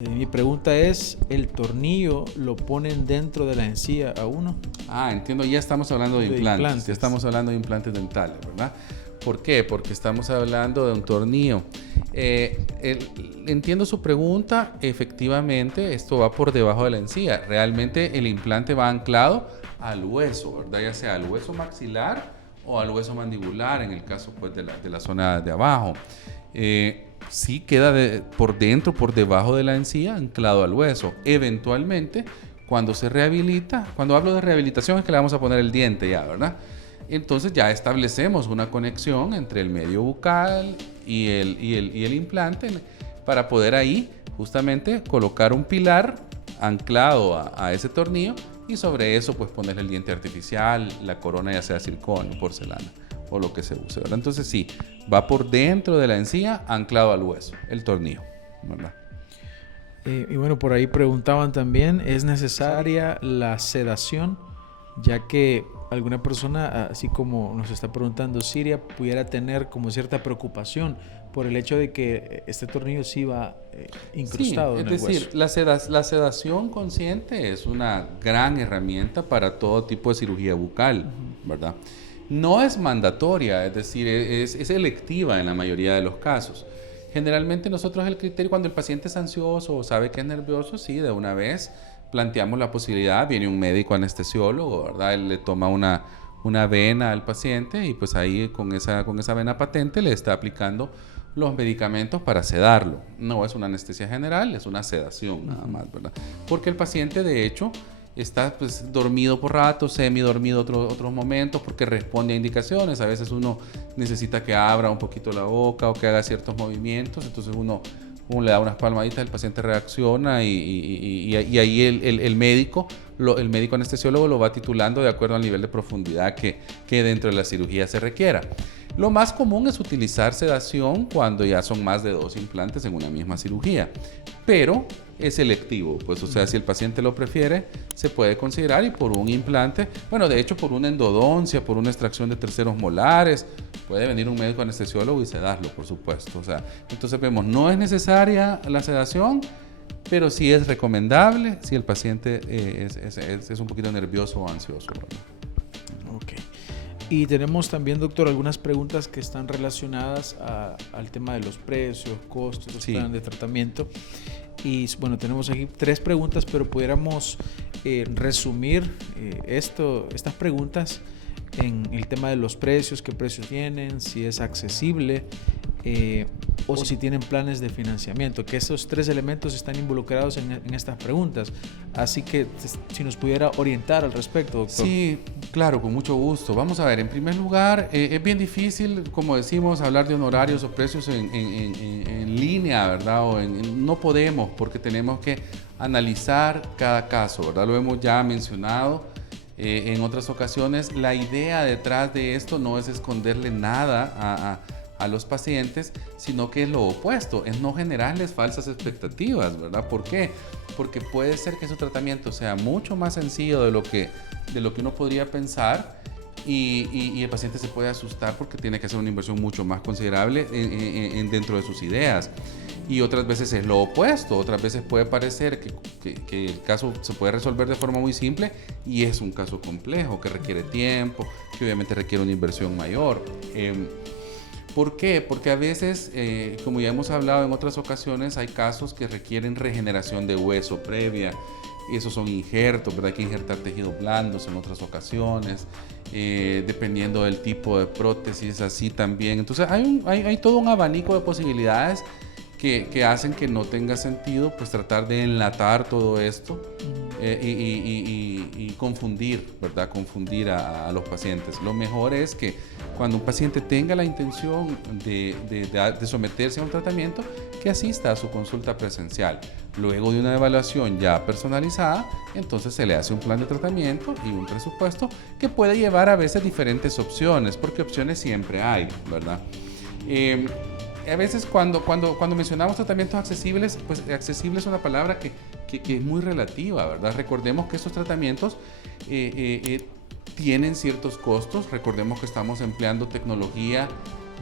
Mi pregunta es, ¿el tornillo lo ponen dentro de la encía a uno? Entiendo, ya estamos hablando de implantes, ya implantes. estamos hablando de implantes dentales, ¿verdad? ¿Por qué? Porque estamos hablando de un tornillo. Entiendo su pregunta, efectivamente esto va por debajo de la encía. Realmente el implante va anclado al hueso, ¿verdad? Ya sea al hueso maxilar o al hueso mandibular, en el caso pues de la zona de abajo. Sí queda por dentro, por debajo de la encía, anclado al hueso. Eventualmente, cuando se rehabilita, cuando hablo de rehabilitación es que le vamos a poner el diente ya, ¿verdad? Entonces ya establecemos una conexión entre el medio bucal y el implante para poder ahí justamente colocar un pilar anclado a ese tornillo y sobre eso pues ponerle el diente artificial, la corona ya sea circonio, porcelana o lo que se use, ¿verdad? Entonces sí, va por dentro de la encía anclado al hueso, el tornillo, ¿verdad? Y bueno, por ahí preguntaban también, ¿es necesaria la sedación? Ya que alguna persona, así como nos está preguntando Siria, pudiera tener como cierta preocupación por el hecho de que este tornillo sí va Sí, incrustado es en el decir, hueso. la sedación consciente es una gran herramienta para todo tipo de cirugía bucal, ¿verdad? No es mandatoria, es decir, es electiva en la mayoría de los casos. Generalmente nosotros el criterio cuando el paciente es ansioso o sabe que es nervioso, sí, de una vez planteamos la posibilidad, viene un médico anestesiólogo, ¿verdad? Él le toma una vena al paciente y pues ahí con esa vena patente le está aplicando los medicamentos para sedarlo. No es una anestesia general, es una sedación nada más, ¿verdad? Porque el paciente de hecho está pues dormido por ratos, semidormido otros momentos porque responde a indicaciones. A veces uno necesita que abra un poquito la boca o que haga ciertos movimientos, entonces uno le da unas palmaditas, el paciente reacciona y ahí el médico anestesiólogo lo va titulando de acuerdo al nivel de profundidad que dentro de la cirugía se requiera. Lo más común es utilizar sedación cuando ya son más de 2 implantes en una misma cirugía, pero es selectivo, pues o sea, si el paciente lo prefiere, se puede considerar y por un implante, bueno, de hecho por una endodoncia, por una extracción de terceros molares, puede venir un médico anestesiólogo y sedarlo, por supuesto. O sea, entonces vemos, no es necesaria la sedación, pero sí es recomendable si el paciente es un poquito nervioso o ansioso, ¿verdad? Ok. Y tenemos también, doctor, algunas preguntas que están relacionadas al tema de los precios, costos, los planes de tratamiento. Y bueno, tenemos aquí 3 preguntas, pero pudiéramos resumir estas preguntas en el tema de los precios, qué precios tienen, si es accesible o si tienen planes de financiamiento, que esos 3 elementos están involucrados en estas preguntas. Así que si nos pudiera orientar al respecto, doctor. Sí, claro, con mucho gusto. Vamos a ver, en primer lugar, es bien difícil, como decimos, hablar de honorarios o precios en línea, ¿verdad? No podemos porque tenemos que analizar cada caso, ¿verdad? Lo hemos ya mencionado en otras ocasiones. La idea detrás de esto no es esconderle nada a los pacientes, sino que es lo opuesto, es no generarles falsas expectativas, ¿verdad? ¿Por qué? Porque puede ser que su tratamiento sea mucho más sencillo de lo que uno podría pensar y el paciente se puede asustar porque tiene que hacer una inversión mucho más considerable dentro de sus ideas. Y otras veces es lo opuesto, otras veces puede parecer que el caso se puede resolver de forma muy simple y es un caso complejo que requiere tiempo, que obviamente requiere una inversión mayor. ¿Por qué? Porque a veces, como ya hemos hablado en otras ocasiones, hay casos que requieren regeneración de hueso previa. Y esos son injertos, ¿verdad? Hay que injertar tejidos blandos en otras ocasiones, dependiendo del tipo de prótesis, así también. Entonces hay todo un abanico de posibilidades que hacen que no tenga sentido pues tratar de enlatar todo esto y confundir, ¿verdad? Confundir a los pacientes. Lo mejor es que cuando un paciente tenga la intención de someterse a un tratamiento, que asista a su consulta presencial. Luego de una evaluación ya personalizada, entonces se le hace un plan de tratamiento y un presupuesto que puede llevar a veces diferentes opciones, porque opciones siempre hay, ¿verdad? A veces cuando mencionamos tratamientos accesibles, pues accesible es una palabra que es muy relativa, ¿verdad? Recordemos que estos tratamientos tienen ciertos costos, recordemos que estamos empleando tecnología,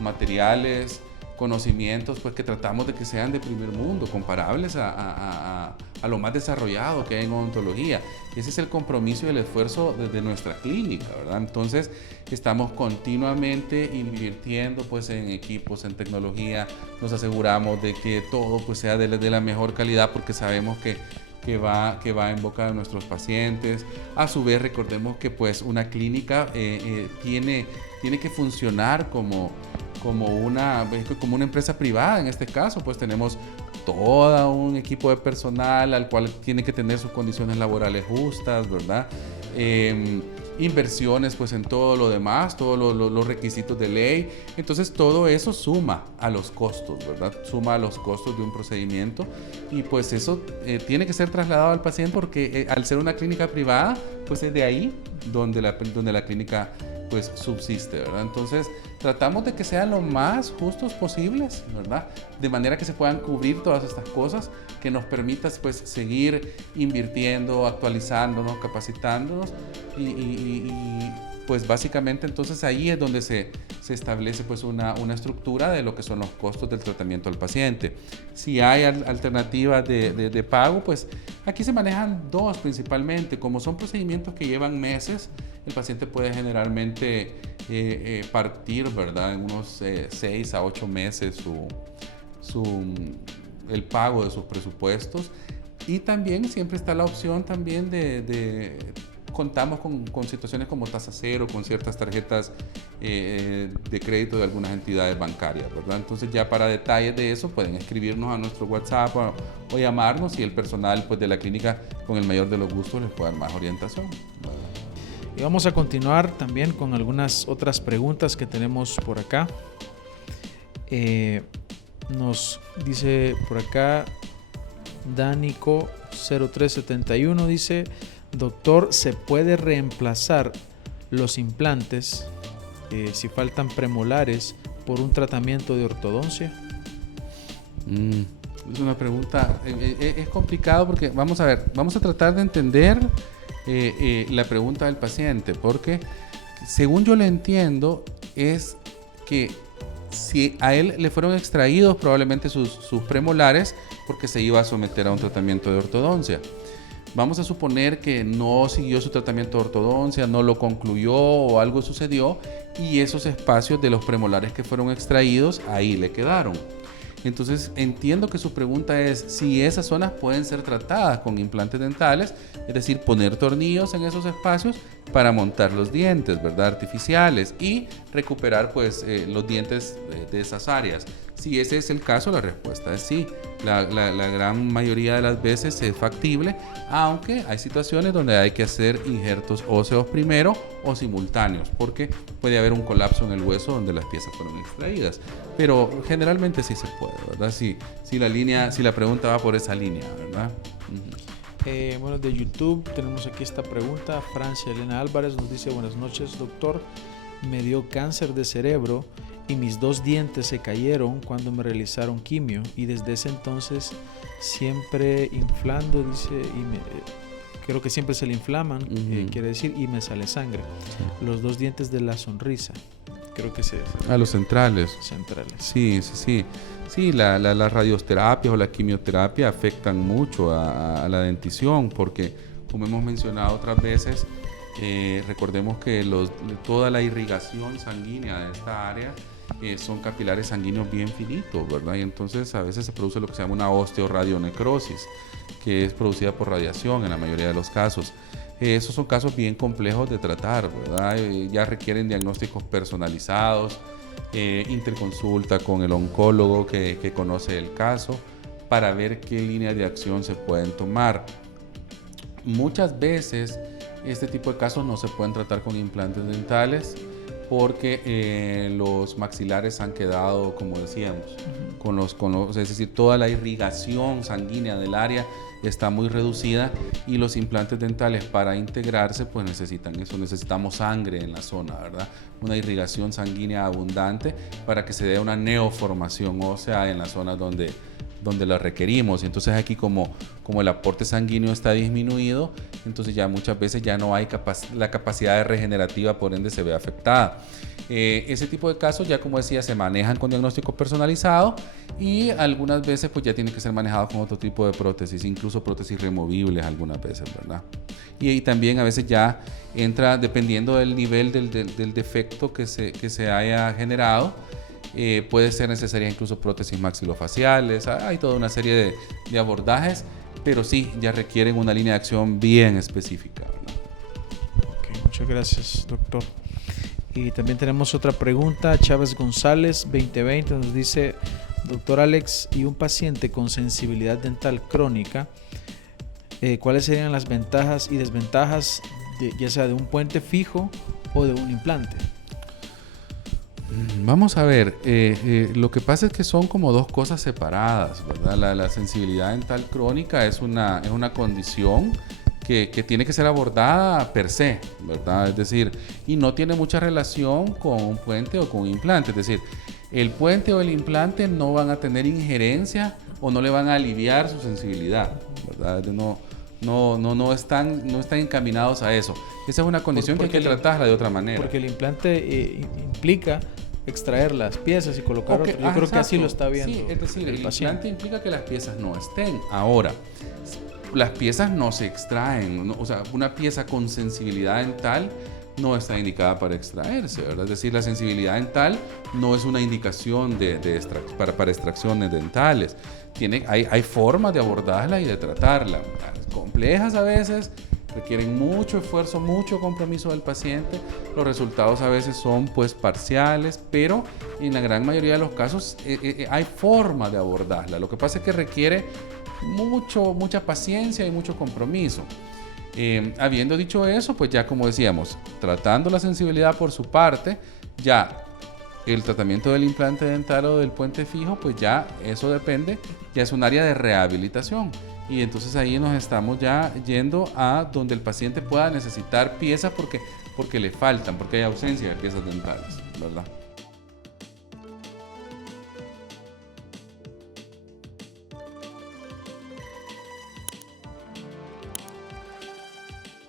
materiales, conocimientos pues que tratamos de que sean de primer mundo, comparables a lo más desarrollado que hay en odontología. Ese es el compromiso y el esfuerzo desde nuestra clínica, ¿verdad? Entonces estamos continuamente invirtiendo pues en equipos, en tecnología, nos aseguramos de que todo pues sea de la mejor calidad porque sabemos que va en boca de nuestros pacientes. A su vez recordemos que pues una clínica tiene que funcionar como una empresa privada. En este caso pues tenemos todo un equipo de personal al cual tiene que tener sus condiciones laborales justas, ¿verdad? Inversiones pues en todo lo demás, todos los requisitos de ley. Entonces todo eso suma a los costos, ¿verdad? Suma a los costos de un procedimiento y pues eso tiene que ser trasladado al paciente porque al ser una clínica privada pues es de ahí donde la clínica pues subsiste, ¿verdad? Entonces tratamos de que sean lo más justos posibles, ¿verdad? De manera que se puedan cubrir todas estas cosas que nos permitan pues seguir invirtiendo, actualizándonos, capacitándonos y pues básicamente entonces ahí es donde se establece pues una estructura de lo que son los costos del tratamiento al paciente. Si hay alternativas de pago, pues aquí se manejan dos principalmente. Como son procedimientos que llevan meses, el paciente puede generalmente partir, ¿verdad? En unos 6 a 8 meses el pago de sus presupuestos. Y también siempre está la opción también contamos con situaciones como tasa cero, con ciertas tarjetas de crédito de algunas entidades bancarias, ¿verdad? Entonces ya para detalles de eso pueden escribirnos a nuestro WhatsApp o llamarnos y el personal pues, de la clínica con el mayor de los gustos les puede dar más orientación. Y vamos a continuar también con algunas otras preguntas que tenemos por acá. Nos dice por acá Danico 0371, dice: doctor, ¿se puede reemplazar los implantes si faltan premolares por un tratamiento de ortodoncia? Es una pregunta, es complicado porque vamos a tratar de entender la pregunta del paciente, porque según yo le entiendo es que si a él le fueron extraídos probablemente sus premolares porque se iba a someter a un tratamiento de ortodoncia. Vamos a suponer que no siguió su tratamiento de ortodoncia, no lo concluyó o algo sucedió y esos espacios de los premolares que fueron extraídos ahí le quedaron. Entonces entiendo que su pregunta es si esas zonas pueden ser tratadas con implantes dentales, es decir, poner tornillos en esos espacios para montar los dientes, ¿verdad? Artificiales y recuperar pues los dientes de esas áreas. Si ese es el caso, la respuesta es sí. La gran mayoría de las veces es factible, aunque hay situaciones donde hay que hacer injertos óseos primero o simultáneos, porque puede haber un colapso en el hueso donde las piezas fueron extraídas. Pero generalmente sí se puede, ¿verdad? Si la pregunta va por esa línea, ¿verdad? Bueno, de YouTube tenemos aquí esta pregunta. Francia Elena Álvarez nos dice: buenas noches, doctor. Me dio cáncer de cerebro y mis 2 dientes se cayeron cuando me realizaron quimio y desde ese entonces siempre inflando, dice, creo que siempre se le inflaman, quiere decir, y me sale sangre. Los 2 dientes de la sonrisa, creo que los centrales. Sí. Sí, las radioterapias o la quimioterapia afectan mucho a la dentición porque, como hemos mencionado otras veces, recordemos que toda la irrigación sanguínea de esta área son capilares sanguíneos bien finitos, ¿verdad? Y entonces a veces se produce lo que se llama una osteoradionecrosis, que es producida por radiación en la mayoría de los casos. Esos son casos bien complejos de tratar, ¿verdad? Ya requieren diagnósticos personalizados, interconsulta con el oncólogo que conoce el caso para ver qué líneas de acción se pueden tomar. Muchas veces este tipo de casos no se pueden tratar con implantes dentales porque los maxilares han quedado, como decíamos, es decir, toda la irrigación sanguínea del área está muy reducida y los implantes dentales para integrarse pues necesitan eso, necesitamos sangre en la zona, ¿verdad? Una irrigación sanguínea abundante para que se dé una neoformación ósea en las zonas donde la requerimos. Entonces aquí como el aporte sanguíneo está disminuido, entonces ya muchas veces ya no hay la capacidad regenerativa, por ende se ve afectada. Ese tipo de casos ya, como decía, se manejan con diagnóstico personalizado y algunas veces pues ya tienen que ser manejados con otro tipo de prótesis, incluso prótesis removibles algunas veces, ¿verdad? Y también a veces ya entra, dependiendo del nivel del defecto que se haya generado, puede ser necesaria incluso prótesis maxilofaciales. Hay toda una serie de abordajes, pero sí, ya requieren una línea de acción bien específica, ¿verdad? Ok, muchas gracias, doctor. Y también tenemos otra pregunta. Chávez González 2020 nos dice: doctor Alex, y un paciente con sensibilidad dental crónica, ¿cuáles serían las ventajas y desventajas ya sea de un puente fijo o de un implante? Vamos a ver, lo que pasa es que son como dos cosas separadas, ¿verdad? La sensibilidad dental crónica es una condición que tiene que ser abordada per se, ¿verdad? Es decir, y no tiene mucha relación con un puente o con un implante. Es decir, el puente o el implante no van a tener injerencia o no le van a aliviar su sensibilidad, ¿verdad? No están encaminados a eso. Esa es una condición que hay que tratarla de otra manera. Porque el implante implica extraer las piezas y colocar otro. Yo creo que así lo está viendo. Sí, es decir, el implante implica que las piezas no estén. Ahora, las piezas no se extraen, o sea, una pieza con sensibilidad dental no está indicada para extraerse, ¿verdad? Es decir, la sensibilidad dental no es una indicación para extracciones dentales. Hay formas de abordarla y de tratarla, complejas a veces, requieren mucho esfuerzo, mucho compromiso del paciente. Los resultados a veces son pues parciales, pero en la gran mayoría de los casos hay forma de abordarla. Lo que pasa es que requiere mucha paciencia y mucho compromiso. Habiendo dicho eso, pues ya como decíamos, tratando la sensibilidad por su parte, ya el tratamiento del implante dental o del puente fijo, pues ya eso depende, ya es un área de rehabilitación. Y entonces ahí nos estamos ya yendo a donde el paciente pueda necesitar piezas porque le faltan, porque hay ausencia de piezas dentales, ¿verdad?